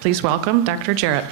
Please welcome Dr. Jarrett.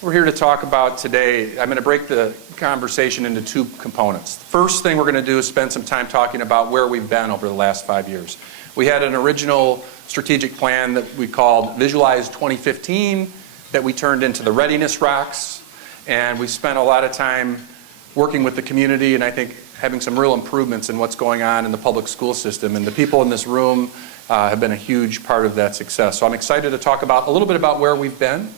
We're here to talk about today, I'm going to break the conversation into two components. The first thing we're going to do is spend some time talking about where we've been over the last 5 years. We had an original strategic plan that we called Visualize 2015 that we turned into the Readiness Rocks, and we spent a lot of time working with the community and I think having some real improvements in what's going on in the public school system, and the people in this room have been a huge part of that success. So I'm excited to talk about a little bit about where we've been.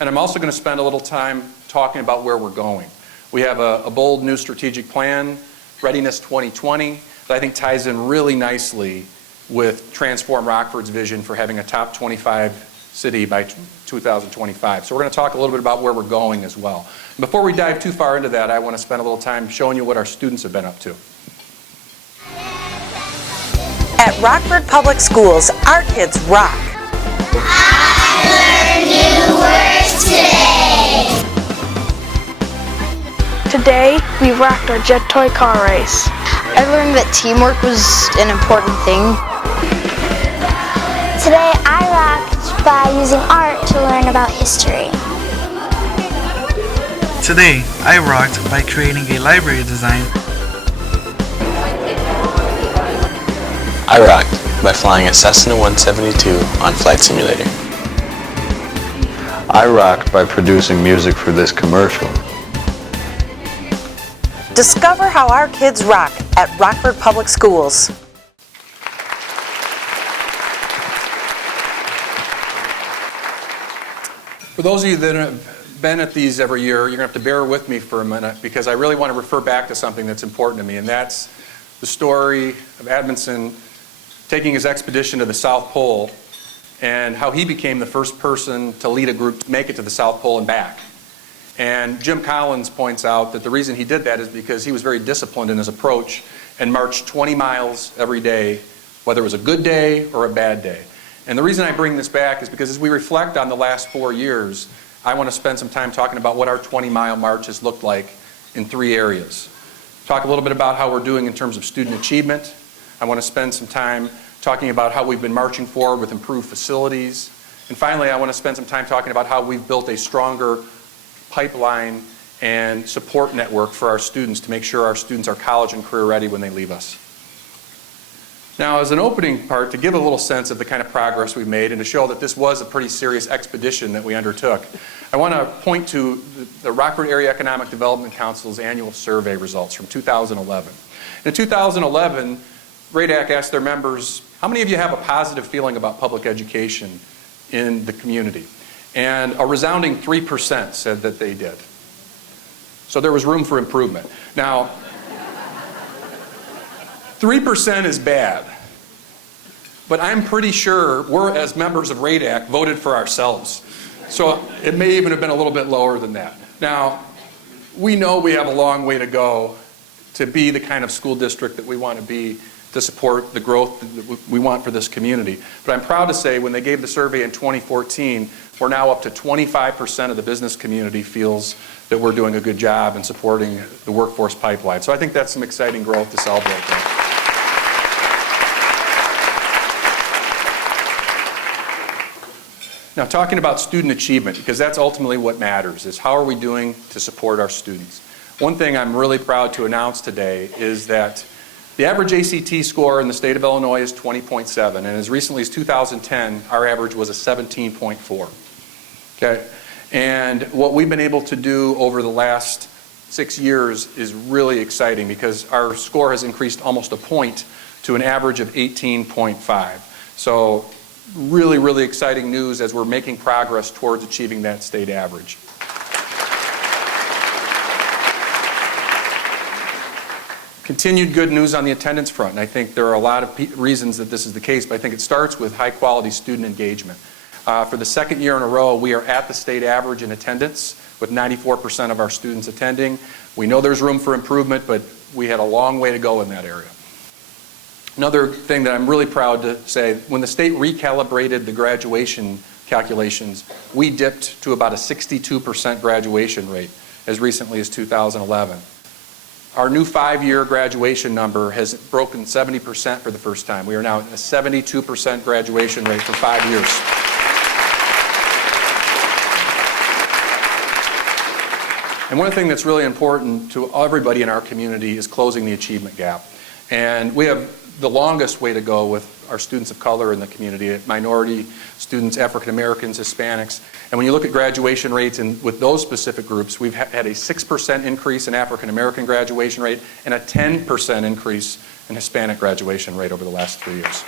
And I'm also going to spend a little time talking about where we're going. We have a bold new strategic plan, Readiness 2020, that I think ties in really nicely with Transform Rockford's vision for having a top 25 city by 2025. So we're going to talk a little bit about where we're going as well. Before we dive too far into that, I want to spend a little time showing you what our students have been up to. At Rockford Public Schools, our kids rock. I learned new words today. Today, we rocked our jet toy car race. I learned that teamwork was an important thing. Today, I rocked by using art to learn about history. Today, I rocked by creating a library design. I rocked by flying a Cessna 172 on Flight Simulator. I rocked by producing music for this commercial. Discover how our kids rock at Rockford Public Schools. For those of you that have been at these every year, you're going to have to bear with me for a minute because I really want to refer back to something that's important to me, and that's the story of Adamson taking his expedition to the South Pole and how he became the first person to lead a group to make it to the South Pole and back. And Jim Collins points out that the reason he did that is because he was very disciplined in his approach and marched 20 miles every day, whether it was a good day or a bad day. And the reason I bring this back is because as we reflect on the last 4 years, I want to spend some time talking about what our 20-mile marches looked like in 3 areas. Talk a little bit about how we're doing in terms of student achievement. I want to spend some time talking about how we've been marching forward with improved facilities. And finally, I want to spend some time talking about how we've built a stronger pipeline and support network for our students to make sure our students are college and career ready when they leave us. Now, as an opening part, to give a little sense of the kind of progress we've made and to show that this was a pretty serious expedition that we undertook, I want to point to the Rockford Area Economic Development Council's annual survey results from 2011. In 2011, RADAC asked their members, how many of you have a positive feeling about public education in the community? And a resounding 3% said that they did. So there was room for improvement. Now, 3% is bad, but I'm pretty sure we're, as members of RADAC, voted for ourselves. So it may even have been a little bit lower than that. Now, we know we have a long way to go to be the kind of school district that we want to be to support the growth that we want for this community. But I'm proud to say when they gave the survey in 2014, we're now up to 25% of the business community feels that we're doing a good job in supporting the workforce pipeline. So I think that's some exciting growth to celebrate there. Now, talking about student achievement, because that's ultimately what matters, is how are we doing to support our students? One thing I'm really proud to announce today is that the average ACT score in the state of Illinois is 20.7, and as recently as 2010, our average was a 17.4. Okay? And what we've been able to do over the last 6 years is really exciting because our score has increased almost a point to an average of 18.5. So really, really exciting news as we're making progress towards achieving that state average. Continued good news on the attendance front, and I think there are a lot of reasons that this is the case, but I think it starts with high-quality student engagement. For the second year in a row, we are at the state average in attendance, with 94% of our students attending. We know there's room for improvement, but we had a long way to go in that area. Another thing that I'm really proud to say, when the state recalibrated the graduation calculations, we dipped to about a 62% graduation rate as recently as 2011. Our new 5-year graduation number has broken 70% for the first time. We are now at a 72% graduation rate for 5 years. And one thing that's really important to everybody in our community is closing the achievement gap. And we have the longest way to go with our students of color in the community, minority students, African Americans, Hispanics. And when you look at graduation rates with those specific groups, we've had a 6% increase in African American graduation rate and a 10% increase in Hispanic graduation rate over the last 3 years.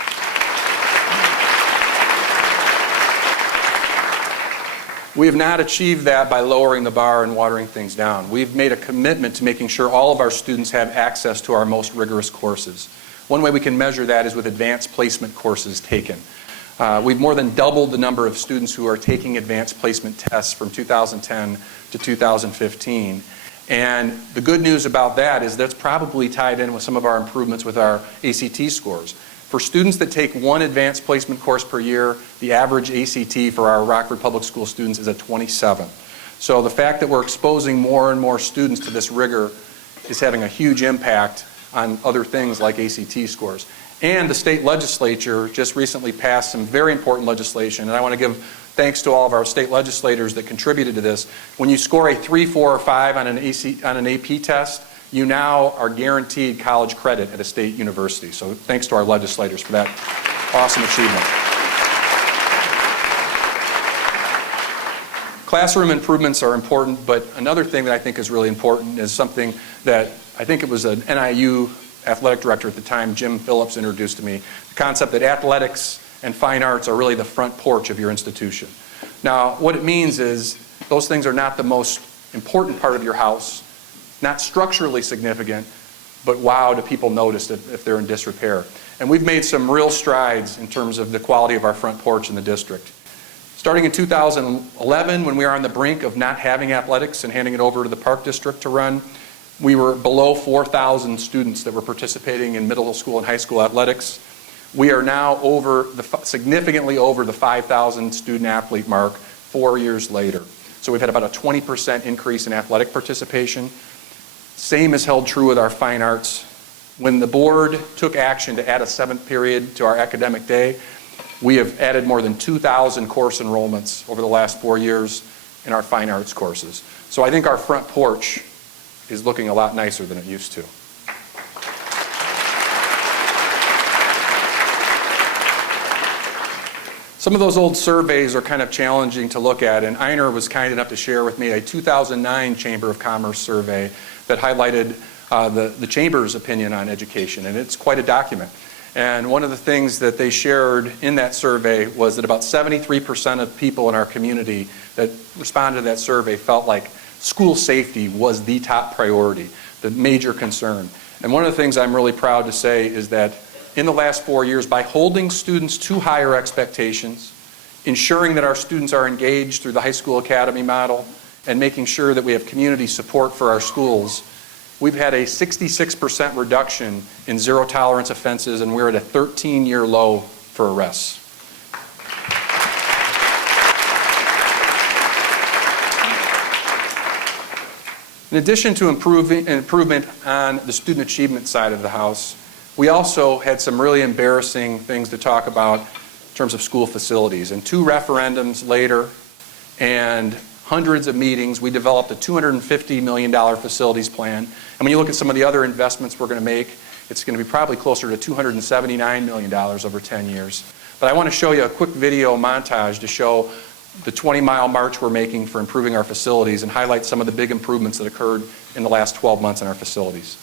We have not achieved that by lowering the bar and watering things down. We've made a commitment to making sure all of our students have access to our most rigorous courses. One way we can measure that is with advanced placement courses taken. We've more than doubled the number of students who are taking advanced placement tests from 2010 to 2015. And the good news about that is that's probably tied in with some of our improvements with our ACT scores. For students that take one advanced placement course per year, the average ACT for our Rockford Public School students is a 27. So the fact that we're exposing more and more students to this rigor is having a huge impact on other things like ACT scores. And the state legislature just recently passed some very important legislation, and I want to give thanks to all of our state legislators that contributed to this. When you score a 3, 4, or 5 on an AP test, you now are guaranteed college credit at a state university. So thanks to our legislators for that awesome achievement. Classroom improvements are important, but another thing that I think is really important is something that I think it was an NIU athletic director at the time, Jim Phillips, introduced to me, the concept that athletics and fine arts are really the front porch of your institution. Now, what it means is those things are not the most important part of your house, not structurally significant, but wow, do people notice if they're in disrepair. And we've made some real strides in terms of the quality of our front porch in the district. Starting in 2011, when we were on the brink of not having athletics and handing it over to the Park District to run, we were below 4,000 students that were participating in middle school and high school athletics. We are now significantly over the 5,000 student athlete mark 4 years later. So we've had about a 20% increase in athletic participation. Same is held true with our fine arts. When the board took action to add a 7th period to our academic day, we have added more than 2,000 course enrollments over the last 4 years in our fine arts courses. So I think our front porch is looking a lot nicer than it used to. Some of those old surveys are kind of challenging to look at, and Ehren was kind enough to share with me a 2009 Chamber of Commerce survey that highlighted the Chamber's opinion on education, and it's quite a document. And one of the things that they shared in that survey was that about 73% of people in our community that responded to that survey felt like school safety was the top priority, the major concern. And one of the things I'm really proud to say is that in the last 4 years, by holding students to higher expectations, ensuring that our students are engaged through the high school academy model, and making sure that we have community support for our schools, we've had a 66% reduction in zero tolerance offenses, and we're at a 13-year low for arrests. In addition to improvement on the student achievement side of the house, we also had some really embarrassing things to talk about in terms of school facilities. And 2 referendums later and hundreds of meetings, we developed a $250 million facilities plan. And when you look at some of the other investments we're going to make, it's going to be probably closer to $279 million over 10 years. But I want to show you a quick video montage to show the 20-mile march we're making for improving our facilities and highlight some of the big improvements that occurred in the last 12 months in our facilities.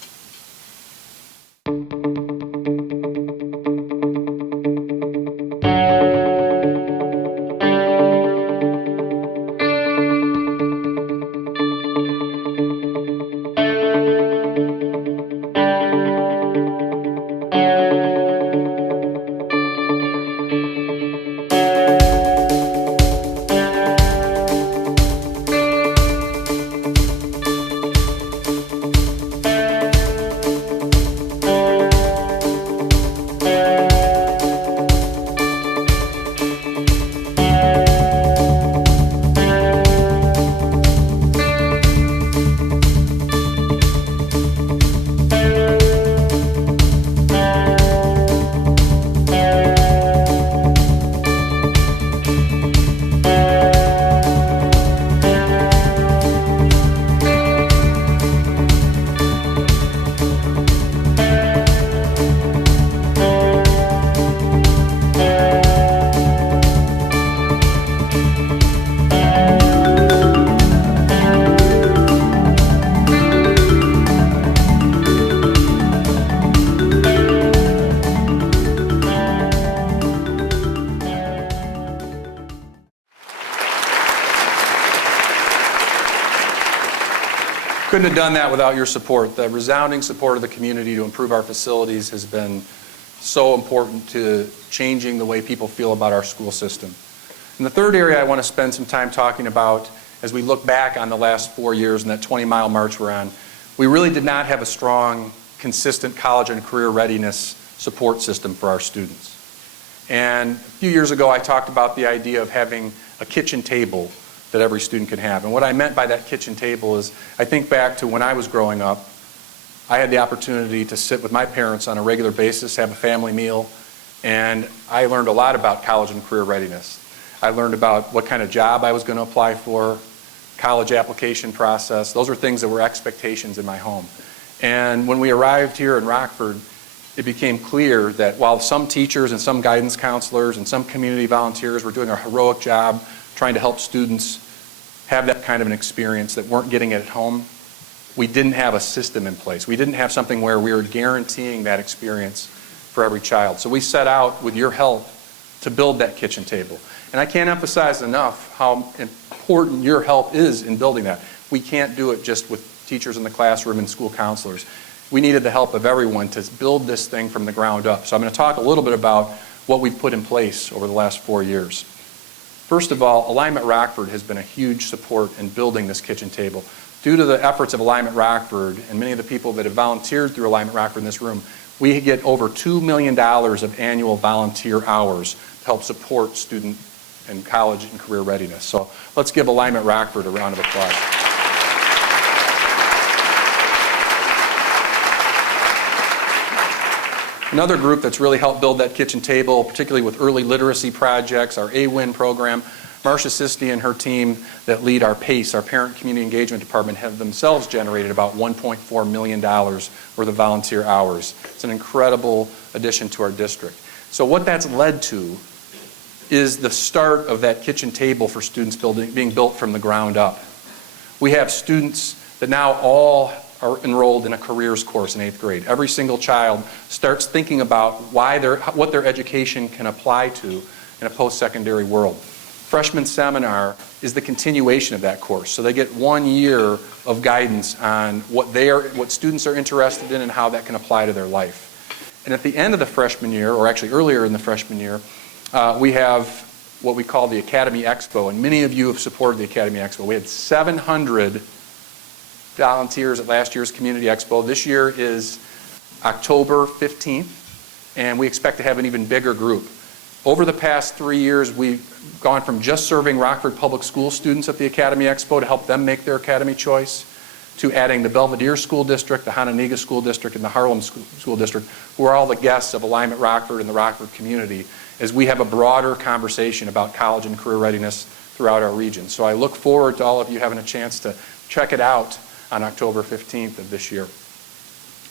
couldn't have done that without your support. The resounding support of the community to improve our facilities has been so important to changing the way people feel about our school system. And the third area I want to spend some time talking about as we look back on the last 4 years and that 20-mile march we're on, we really did not have a strong, consistent college and career readiness support system for our students. And a few years ago, I talked about the idea of having a kitchen table that every student can have. And what I meant by that kitchen table is, I think back to when I was growing up, I had the opportunity to sit with my parents on a regular basis, have a family meal, and I learned a lot about college and career readiness. I learned about what kind of job I was going to apply for, college application process. Those were things that were expectations in my home. And when we arrived here in Rockford, it became clear that while some teachers and some guidance counselors and some community volunteers were doing a heroic job trying to help students have that kind of an experience that weren't getting it at home, we didn't have a system in place. We didn't have something where we were guaranteeing that experience for every child. So we set out, with your help, to build that kitchen table. And I can't emphasize enough how important your help is in building that. We can't do it just with teachers in the classroom and school counselors. We needed the help of everyone to build this thing from the ground up. So I'm going to talk a little bit about what we've put in place over the last 4 years. First of all, Alignment Rockford has been a huge support in building this kitchen table. Due to the efforts of Alignment Rockford and many of the people that have volunteered through Alignment Rockford in this room, we get over $2 million of annual volunteer hours to help support student and college and career readiness. So let's give Alignment Rockford a round of applause. Another group that's really helped build that kitchen table, particularly with early literacy projects, our AWIN program, Marcia Sisti and her team that lead our PACE, our Parent Community Engagement Department, have themselves generated about $1.4 million worth of volunteer hours. It's an incredible addition to our district. So what that's led to is the start of that kitchen table for students being built from the ground up. We have students that now all are enrolled in a careers course in 8th grade. Every single child starts thinking about what their education can apply to in a post-secondary world. Freshman seminar is the continuation of that course. So they get 1 year of guidance on what students are interested in and how that can apply to their life. And at the end of the freshman year, or actually earlier in the freshman year, we have what we call the Academy Expo, and many of you have supported the Academy Expo. We had 700 volunteers at last year's Community Expo. This year is October 15th, and we expect to have an even bigger group. Over the past 3 years, we've gone from just serving Rockford Public School students at the Academy Expo to help them make their academy choice, to adding the Belvedere School District, the Hononegah School District, and the Harlem School District, who are all the guests of Alignment Rockford and the Rockford community, as we have a broader conversation about college and career readiness throughout our region. So I look forward to all of you having a chance to check it out on October 15th of this year.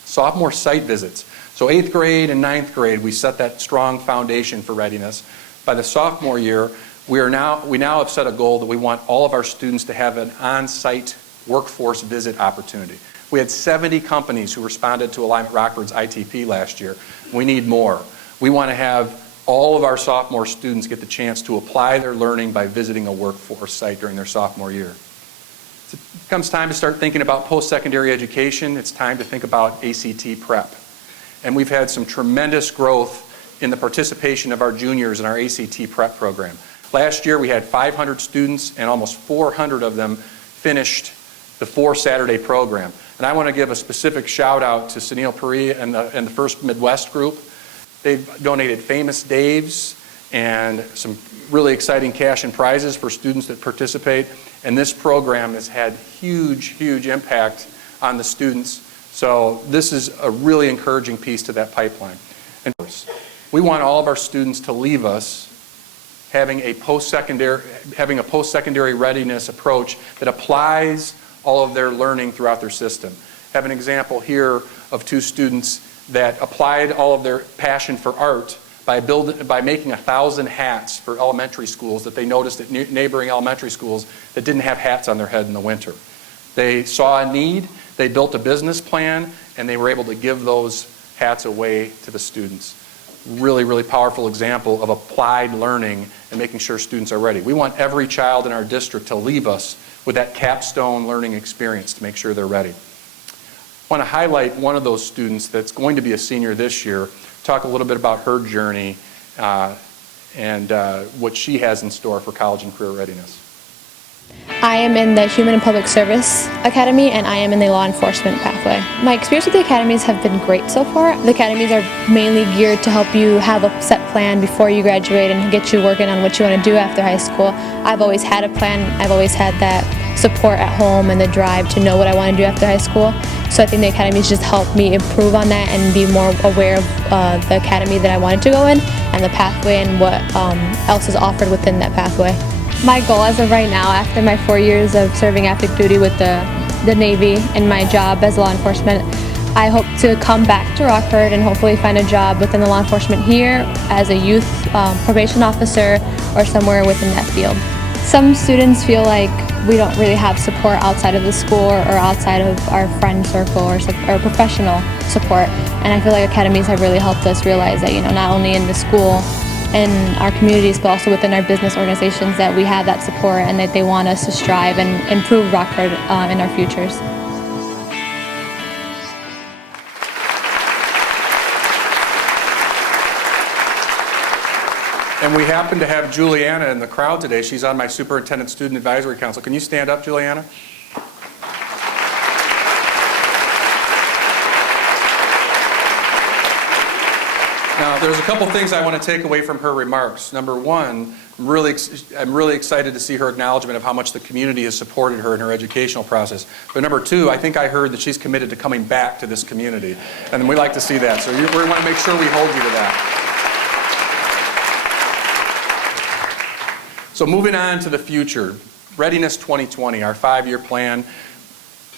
Sophomore site visits. So 8th grade and 9th grade, we set that strong foundation for readiness. By the sophomore year, we now have set a goal that we want all of our students to have an on-site workforce visit opportunity. We had 70 companies who responded to Alignment Rockford's ITP last year. We need more. We want to have all of our sophomore students get the chance to apply their learning by visiting a workforce site during their sophomore year. It comes time to start thinking about post-secondary education. It's time to think about ACT prep. And we've had some tremendous growth in the participation of our juniors in our ACT prep program. Last year we had 500 students and almost 400 of them finished the 4-Saturday program. And I want to give a specific shout out to Sunil Puri and the First Midwest group. They've donated Famous Dave's and some really exciting cash and prizes for students that participate. And this program has had huge, huge impact on the students. So this is a really encouraging piece to that pipeline. And we want all of our students to leave us having a post-secondary readiness approach that applies all of their learning throughout their system. I have an example here of 2 students that applied all of their passion for art by making 1,000 hats for elementary schools that they noticed at neighboring elementary schools that didn't have hats on their head in the winter. They saw a need, they built a business plan, and they were able to give those hats away to the students. Really, really powerful example of applied learning and making sure students are ready. We want every child in our district to leave us with that capstone learning experience to make sure they're ready. I want to highlight one of those students that's going to be a senior this year, talk a little bit about her journey and what she has in store for college and career readiness. I am in the Human and Public Service Academy, and I am in the law enforcement pathway. My experience with the academies have been great so far. The academies are mainly geared to help you have a set plan before you graduate and get you working on what you want to do after high school. I've always had a plan. I've always had that support at home and the drive to know what I want to do after high school. So I think the academies just help me improve on that and be more aware of the academy that I wanted to go in and the pathway and what else is offered within that pathway. My goal as of right now, after my 4 years of serving active duty with the Navy and my job as law enforcement, I hope to come back to Rockford and hopefully find a job within the law enforcement here as a youth probation officer or somewhere within that field. Some students feel like we don't really have support outside of the school or outside of our friend circle or professional support, and I feel like academies have really helped us realize that, not only in the school and our communities, but also within our business organizations, that we have that support and that they want us to strive and improve Rockford in our futures. And we happen to have Juliana in the crowd today. She's on my Superintendent Student Advisory Council. Can you stand up, Juliana? Now, there's a couple things I want to take away from her remarks. Number one, I'm really excited to see her acknowledgement of how much the community has supported her in her educational process. But number two, I think I heard that she's committed to coming back to this community. And we like to see that. So we want to make sure we hold you to that. So moving on to the future, Readiness 2020, our 5-year plan,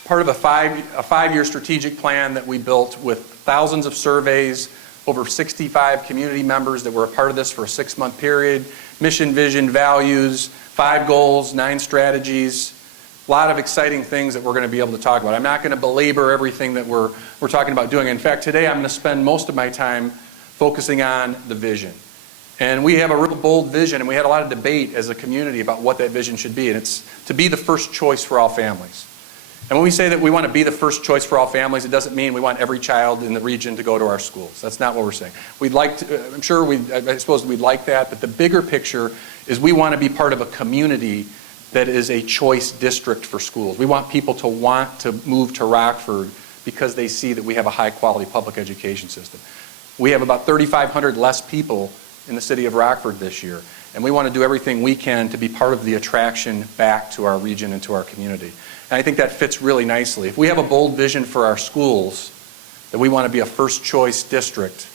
part of a five-year strategic plan that we built with thousands of surveys, over 65 community members that were a part of this for a 6-month period, mission, vision, values, 5 goals, 9 strategies, a lot of exciting things that we're going to be able to talk about. I'm not going to belabor everything that we're talking about doing. In fact, today I'm going to spend most of my time focusing on the vision. And we have a real bold vision, and we had a lot of debate as a community about what that vision should be, and it's to be the first choice for all families. And when we say that we want to be the first choice for all families, it doesn't mean we want every child in the region to go to our schools. That's not what we're saying. We'd like to, I suppose we'd like that, but the bigger picture is we want to be part of a community that is a choice district for schools. We want people to want to move to Rockford because they see that we have a high-quality public education system. We have about 3,500 less people in the city of Rockford this year, and we want to do everything we can to be part of the attraction back to our region and to our community. And I think that fits really nicely. If we have a bold vision for our schools, that we want to be a first choice district,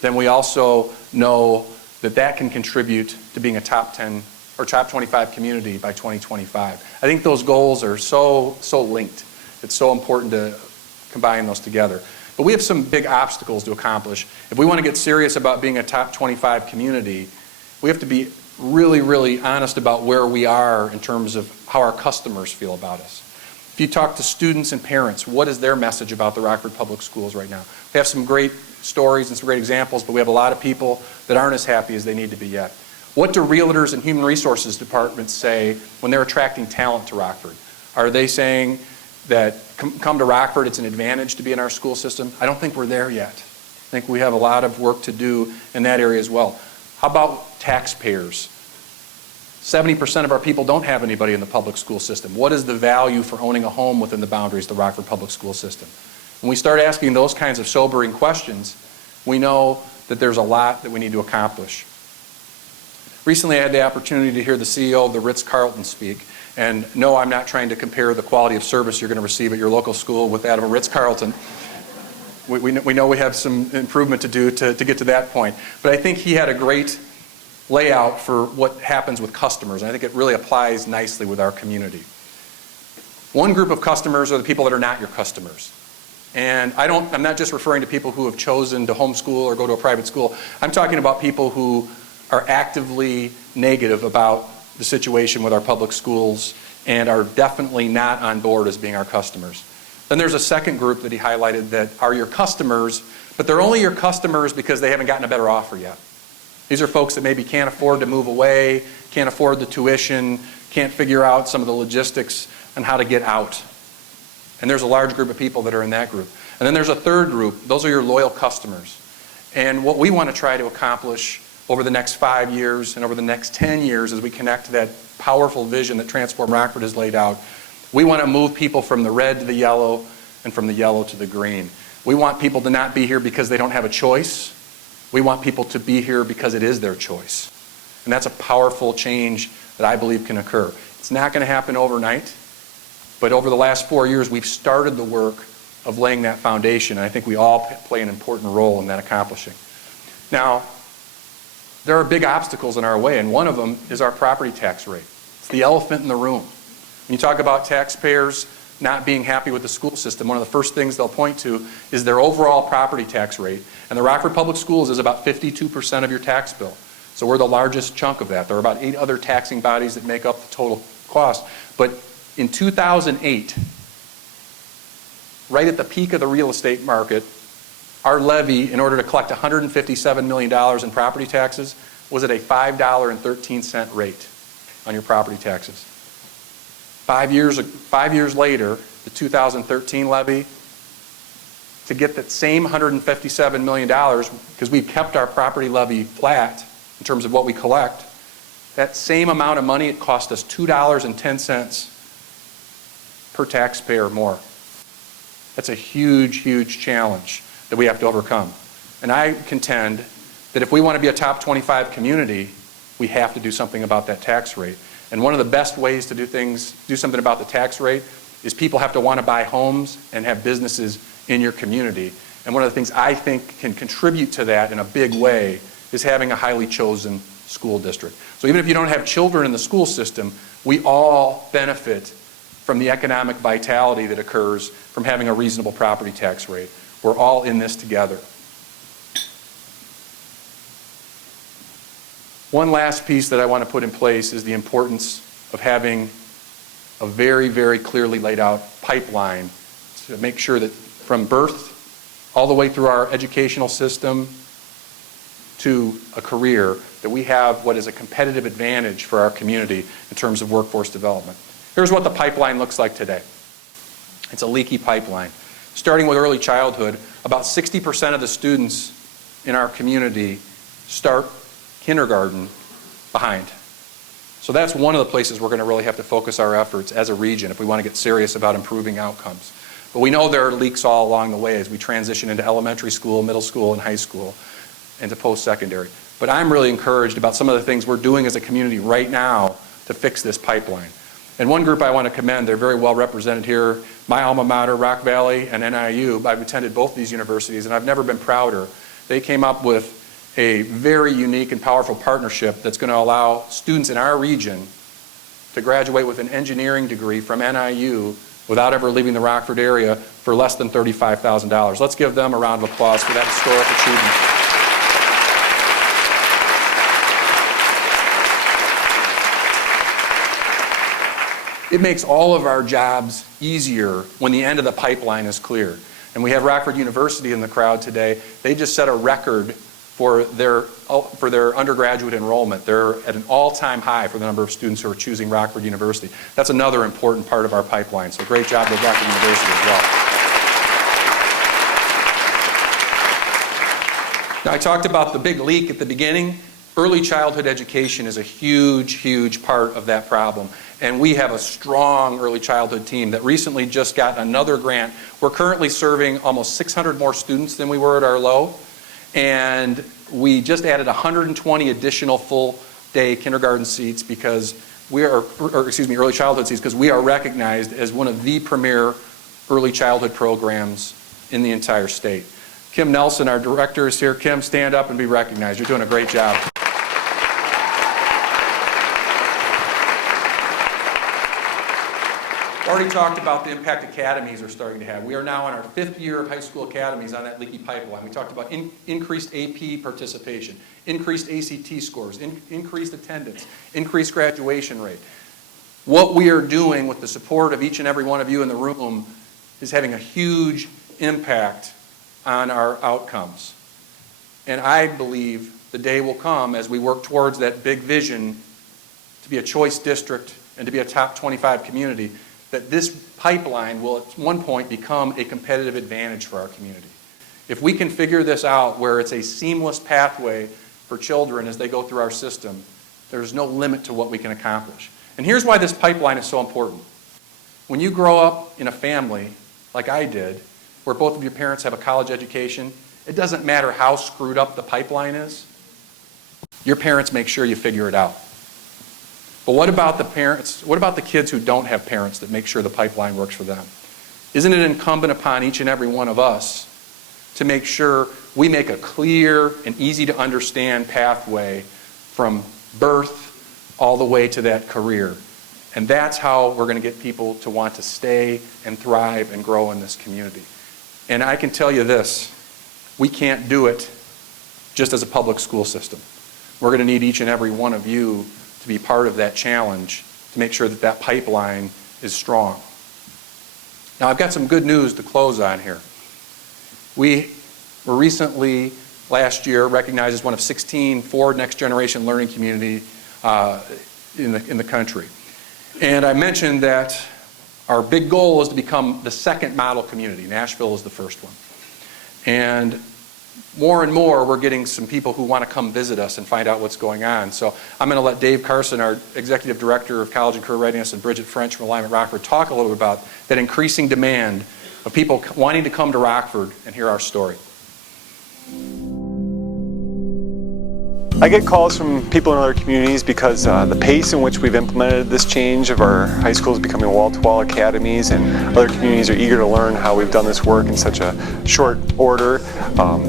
then we also know that that can contribute to being a top 10 or top 25 community by 2025. I think those goals are so linked. It's so important to combine those together. But we have some big obstacles to accomplish. If we want to get serious about being a top 25 community, we have to be really, really honest about where we are in terms of how our customers feel about us. If you talk to students and parents, what is their message about the Rockford Public Schools right now? We have some great stories and some great examples, but we have a lot of people that aren't as happy as they need to be yet. What do realtors and human resources departments say when they're attracting talent to Rockford? Are they saying that come to Rockford, it's an advantage to be in our school system? I don't think we're there yet. I think we have a lot of work to do in that area as well. How about taxpayers? 70% of our people don't have anybody in the public school system. What is the value for owning a home within the boundaries of the Rockford Public School System? When we start asking those kinds of sobering questions, we know that there's a lot that we need to accomplish. Recently I had the opportunity to hear the CEO of the Ritz-Carlton speak. And no, I'm not trying to compare the quality of service you're going to receive at your local school with that of a Ritz-Carlton. We know we have some improvement to do to get to that point. But I think he had a great layout for what happens with customers. And I think it really applies nicely with our community. One group of customers are the people that are not your customers. And I'm not just referring to people who have chosen to homeschool or go to a private school. I'm talking about people who are actively negative about the situation with our public schools and are definitely not on board as being our customers. Then there's a second group that he highlighted that are your customers, but they're only your customers because they haven't gotten a better offer yet. These are folks that maybe can't afford to move away, can't afford the tuition, can't figure out some of the logistics on how to get out. And there's a large group of people that are in that group. And then there's a third group. Those are your loyal customers. And what we want to try to accomplish over the next 5 years and over the next 10 years as we connect to that powerful vision that Transform Rockford has laid out, we want to move people from the red to the yellow and from the yellow to the green. We want people to not be here because they don't have a choice. We want people to be here because it is their choice. And that's a powerful change that I believe can occur. It's not going to happen overnight, but over the last 4 years, we've started the work of laying that foundation, and I think we all play an important role in that accomplishing. Now, there are big obstacles in our way, and one of them is our property tax rate. It's the elephant in the room. When you talk about taxpayers not being happy with the school system, one of the first things they'll point to is their overall property tax rate. And the Rockford Public Schools is about 52% of your tax bill. So we're the largest chunk of that. There are about 8 other taxing bodies that make up the total cost. But in 2008, right at the peak of the real estate market, our levy, in order to collect $157 million in property taxes, was at a $5.13 rate on your property taxes. 5 years later, the 2013 levy, to get that same $157 million, because we've kept our property levy flat in terms of what we collect, that same amount of money, it cost us $2.10 per taxpayer more. That's a huge, huge challenge that we have to overcome. And I contend that if we want to be a top 25 community, we have to do something about that tax rate. And one of the best ways to do something about the tax rate is people have to want to buy homes and have businesses in your community. And one of the things I think can contribute to that in a big way is having a highly chosen school district. So even if you don't have children in the school system, we all benefit from the economic vitality that occurs from having a reasonable property tax rate. We're all in this together. One last piece that I want to put in place is the importance of having a very, very clearly laid out pipeline to make sure that from birth all the way through our educational system to a career, that we have what is a competitive advantage for our community in terms of workforce development. Here's what the pipeline looks like today. It's a leaky pipeline. Starting with early childhood, about 60% of the students in our community start kindergarten behind. So that's one of the places we're going to really have to focus our efforts as a region if we want to get serious about improving outcomes. But we know there are leaks all along the way as we transition into elementary school, middle school, and high school, and to post-secondary. But I'm really encouraged about some of the things we're doing as a community right now to fix this pipeline. And one group I want to commend, they're very well represented here, my alma mater, Rock Valley, and NIU. I've attended both these universities, and I've never been prouder. They came up with a very unique and powerful partnership that's going to allow students in our region to graduate with an engineering degree from NIU without ever leaving the Rockford area for less than $35,000. Let's give them a round of applause for that historic achievement. It makes all of our jobs easier when the end of the pipeline is clear. And we have Rockford University in the crowd today. They just set a record for their undergraduate enrollment. They're at an all-time high for the number of students who are choosing Rockford University. That's another important part of our pipeline. So great job with Rockford University as well. Now, I talked about the big leak at the beginning. Early childhood education is a huge, huge part of that problem. And we have a strong early childhood team that recently just got another grant. We're currently serving almost 600 more students than we were at our low. And we just added 120 additional full-day kindergarten seats because early childhood seats, because we are recognized as one of the premier early childhood programs in the entire state. Kim Nelson, our director, is here. Kim, stand up and be recognized. You're doing a great job. Already talked about the impact academies are starting to have. We are now in our 5th year of high school academies on that leaky pipeline. We talked about increased AP participation, increased ACT scores, increased attendance, increased graduation rate. What we are doing with the support of each and every one of you in the room is having a huge impact on our outcomes. And I believe the day will come as we work towards that big vision to be a choice district and to be a top 25 community, that this pipeline will at one point become a competitive advantage for our community. If we can figure this out where it's a seamless pathway for children as they go through our system, there's no limit to what we can accomplish. And here's why this pipeline is so important. When you grow up in a family, like I did, where both of your parents have a college education, it doesn't matter how screwed up the pipeline is, your parents make sure you figure it out. But what about the parents, what about the kids who don't have parents that make sure the pipeline works for them? Isn't it incumbent upon each and every one of us to make sure we make a clear and easy to understand pathway from birth all the way to that career? And that's how we're going to get people to want to stay and thrive and grow in this community. And I can tell you this, we can't do it just as a public school system. We're going to need each and every one of you to be part of that challenge to make sure that that pipeline is strong. Now, I've got some good news to close on here. We were recently, last year, recognized as one of 16 Ford Next Generation Learning Community in the country. And I mentioned that our big goal is to become the second model community. Nashville is the first one. And more, we're getting some people who want to come visit us and find out what's going on. So I'm going to let Dave Carson, our Executive Director of College and Career Readiness, and Bridget French from Alignment Rockford talk a little bit about that increasing demand of people wanting to come to Rockford and hear our story. I get calls from people in other communities because the pace in which we've implemented this change of our high schools becoming wall-to-wall academies, and other communities are eager to learn how we've done this work in such a short order.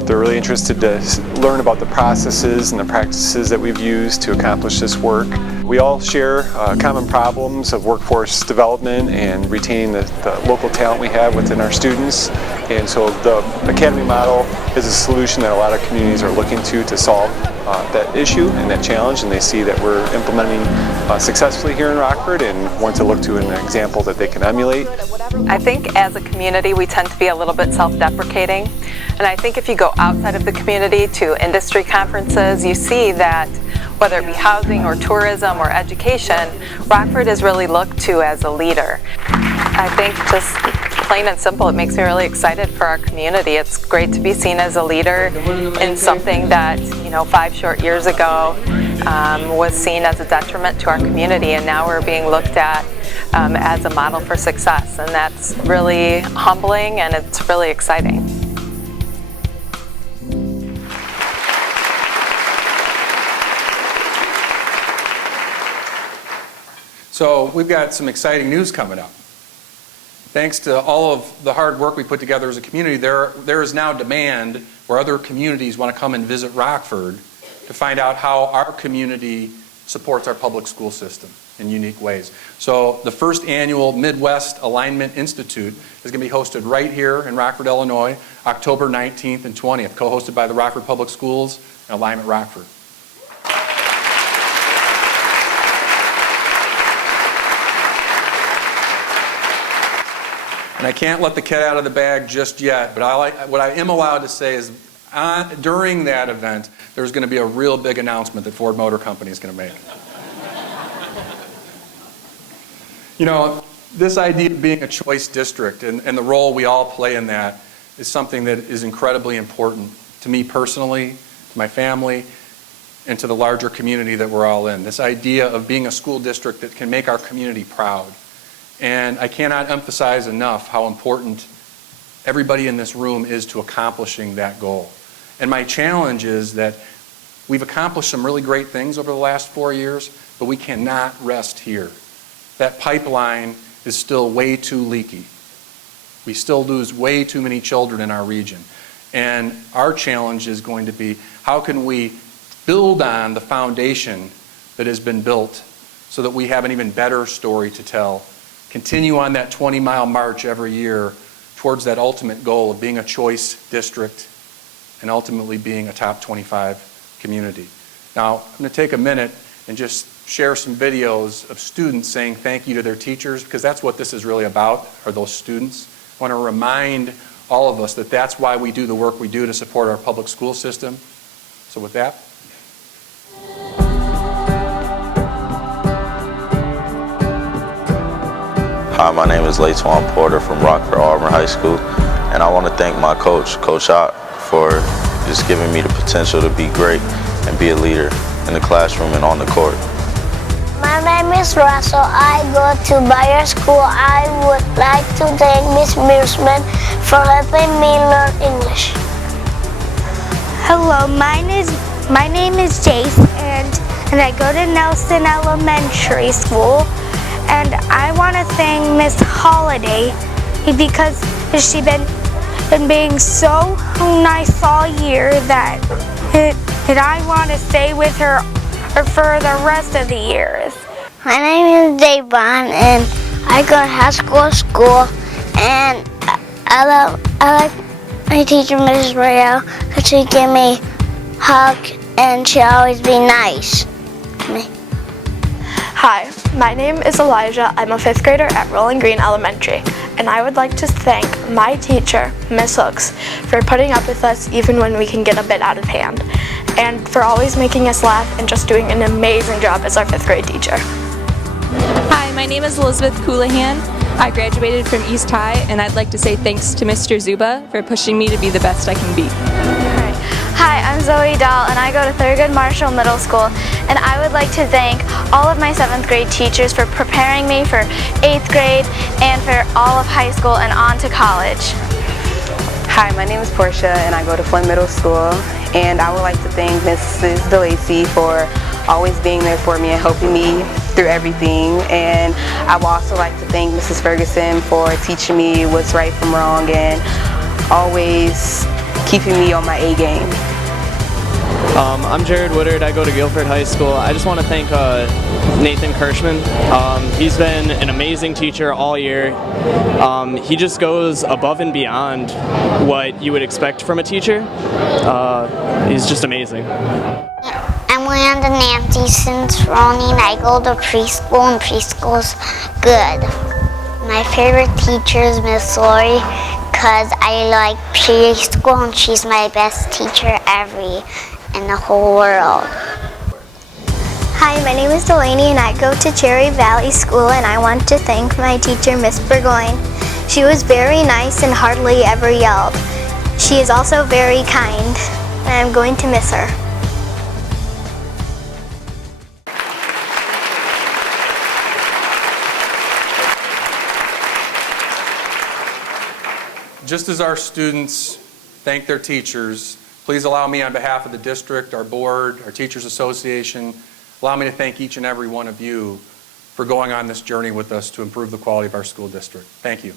They're really interested to learn about the processes and the practices that we've used to accomplish this work. We all share common problems of workforce development and retaining the local talent we have within our students. And so the academy model is a solution that a lot of communities are looking to solve that issue and that challenge, and they see that we're implementing successfully here in Rockford and want to look to an example that they can emulate. I think as a community we tend to be a little bit self-deprecating, and I think if you go outside of the community to industry conferences, you see that whether it be housing or tourism or education, Rockford is really looked to as a leader. I think just plain and simple, it makes me really excited for our community. It's great to be seen as a leader in something that, 5 short years ago was seen as a detriment to our community, and now we're being looked at as a model for success, and that's really humbling and it's really exciting. So we've got some exciting news coming up. Thanks to all of the hard work we put together as a community, there is now demand where other communities want to come and visit Rockford to find out how our community supports our public school system in unique ways. So the first annual Midwest Alignment Institute is going to be hosted right here in Rockford, Illinois, October 19th and 20th, co-hosted by the Rockford Public Schools and Alignment Rockford. And I can't let the cat out of the bag just yet, but what I am allowed to say is during that event, there's going to be a real big announcement that Ford Motor Company is going to make. This idea of being a choice district and the role we all play in that is something that is incredibly important to me personally, to my family, and to the larger community that we're all in. This idea of being a school district that can make our community proud. And I cannot emphasize enough how important everybody in this room is to accomplishing that goal. And my challenge is that we've accomplished some really great things over the last 4 years, but we cannot rest here. That pipeline is still way too leaky. We still lose way too many children in our region. And our challenge is going to be, how can we build on the foundation that has been built so that we have an even better story to tell, continue on that 20-mile march every year towards that ultimate goal of being a choice district and ultimately being a top 25 community. Now, I'm going to take a minute and just share some videos of students saying thank you to their teachers, because that's what this is really about, are those students. I want to remind all of us that that's why we do the work we do to support our public school system. So with that. Hi, my name is Latwan Porter from Rockford Auburn High School, and I want to thank my coach, Coach Ott, for just giving me the potential to be great and be a leader in the classroom and on the court. My name is Russell. I go to Bayer School. I would like to thank Miss Mearsman for helping me learn English. Hello, my name is Jace, and I go to Nelson Elementary School, and I want to thank Miss Holiday because she's been being so nice all year that I want to stay with her for the rest of the years. My name is Davon, and I go to high school, and I like my teacher, Mrs. Royale, because she gave me a hug, and she always be nice to me. Hi, my name is Elijah. I'm a 5th grader at Rolling Green Elementary, and I would like to thank my teacher, Miss Hooks, for putting up with us even when we can get a bit out of hand, and for always making us laugh and just doing an amazing job as our 5th grade teacher. Hi, my name is Elizabeth Coulahan. I graduated from East High, and I'd like to say thanks to Mr. Zuba for pushing me to be the best I can be. Hi, I'm Zoe Dahl, and I go to Thurgood Marshall Middle School, and I would like to thank all of my 7th grade teachers for preparing me for 8th grade and for all of high school and on to college. Hi, my name is Portia, and I go to Flint Middle School, and I would like to thank Mrs. DeLacy for always being there for me and helping me through everything. And I would also like to thank Mrs. Ferguson for teaching me what's right from wrong and always keeping me on my A game. I'm Jared Woodard. I go to Guilford High School. I just want to thank Nathan Kirschman. He's been an amazing teacher all year. He just goes above and beyond what you would expect from a teacher. He's just amazing. I'm Leanda Nancy since Ronin. I go to preschool, and preschool's good. My favorite teacher is Miss Lori because I like preschool, and she's my best teacher ever in the whole world. Hi, my name is Delaney, and I go to Cherry Valley School, and I want to thank my teacher, Miss Burgoyne. She was very nice and hardly ever yelled. She is also very kind, and I'm going to miss her. Just as our students thank their teachers, please allow me on behalf of the district, our board, our Teachers Association, allow me to thank each and every one of you for going on this journey with us to improve the quality of our school district. Thank you.